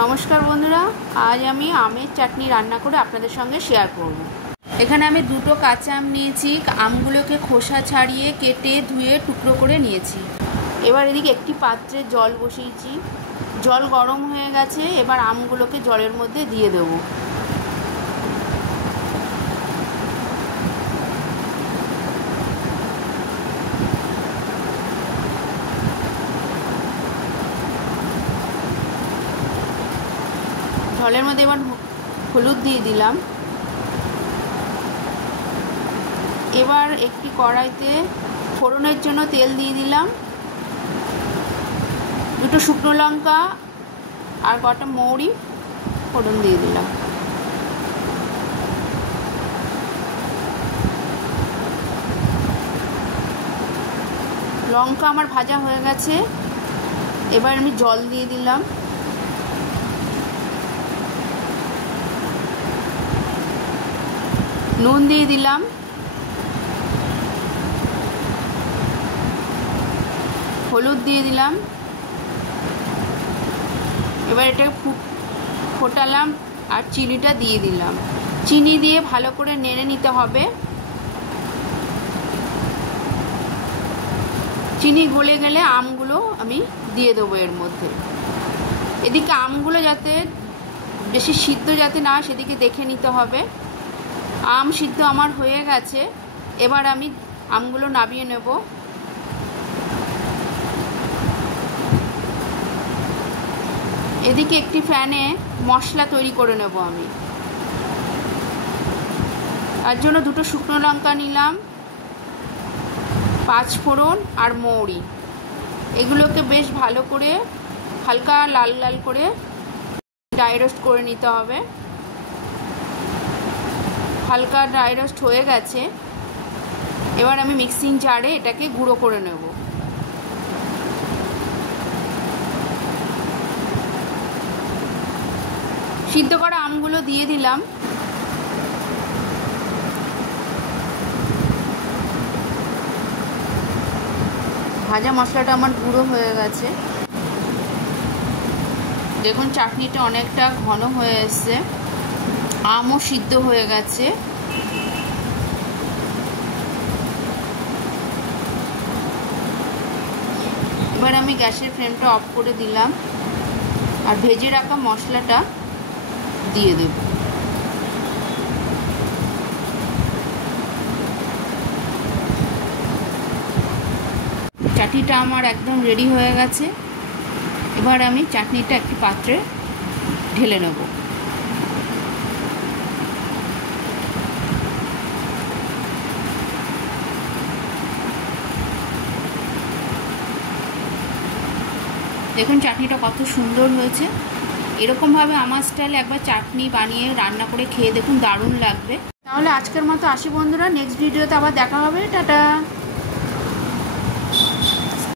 নমস্কার বন্ধুরা, আজ আমি আমের চাটনি রান্না করে আপনাদের সঙ্গে শেয়ার করব। এখানে আমি দুটো কাঁচা আম নিয়েছি। আমগুলোকে খোসা ছাড়িয়ে কেটে ধুয়ে টুকরো করে নিয়েছি। এবার এদিকে একটি পাত্রে জল বসিয়েছি। জল গরম হয়ে গেছে। এবার আমগুলোকে জলের মধ্যে দিয়ে দেবো। জলের মধ্যে এবার হলুদ দিয়ে দিলাম। এবার একটি কড়াইতে ফোড়নের জন্য তেল দিয়ে দিলাম। দুটো শুকনো লঙ্কা আর কটা মৌরি ফোড়ন দিয়ে দিলাম। লঙ্কা আমার ভাজা হয়ে গেছে। এবার আমি জল দিয়ে দিলাম। নুন দিয়ে দিলাম। হলুদ দিয়ে দিলাম। এবার এটাকে ফোটালাম আর চিনিটা দিয়ে দিলাম। চিনি দিয়ে ভালো করে নেড়ে নিতে হবে। চিনি গলে গেলে আমগুলো আমি দিয়ে দেবো এর মধ্যে। এদিকে আমগুলো যাতে বেশি সিদ্ধ যাতে না হয় সেদিকে দেখে নিতে হবে। আম সিদ্ধ আমার হয়ে গেছে। এবার আমি আমগুলো নামিয়ে নেব। এদিকে একটি প্যানে মশলা তৈরি করে নেব আমি। তার জন্য দুটো শুকনো লঙ্কা নিলাম, 5 ফোড়ন আর মৌরি। এগুলোকে বেশ ভালো করে হালকা লাল লাল করে ড্রাই রোস্ট করে নিতে হবে। হালকা ড্রাই রোস্ট হয়ে গেছে। এবার আমি মিক্সিং জারে এটাকে গুঁড়ো করে নেব। সিদ্ধ করা আমগুলো দিয়ে দিলাম। ভাজা মশলাটা আমার গুঁড়ো হয়ে গেছে। দেখুন চাটনিটা অনেকটা ঘন হয়ে এসছে। আমও সিদ্ধ হয়ে গেছে। এবার আমি গ্যাসের ফ্লেমটা অফ করে দিলাম আর ভেজে রাখা মশলাটা দিয়ে দেব। চাটনিটা আমার একদম রেডি হয়ে গেছে। এবার আমি চাটনিটা একটি পাত্রে ঢেলে নেব। দেখুন চাটনিটা কত সুন্দর হয়েছে। এরকমভাবে আমার স্টাইলে একবার চাটনি বানিয়ে রান্না করে খেয়ে দেখুন, দারুণ লাগবে। তাহলে আজকের মতো আসি বন্ধুরা, নেক্সট ভিডিওতে আবার দেখা হবে। টাটা।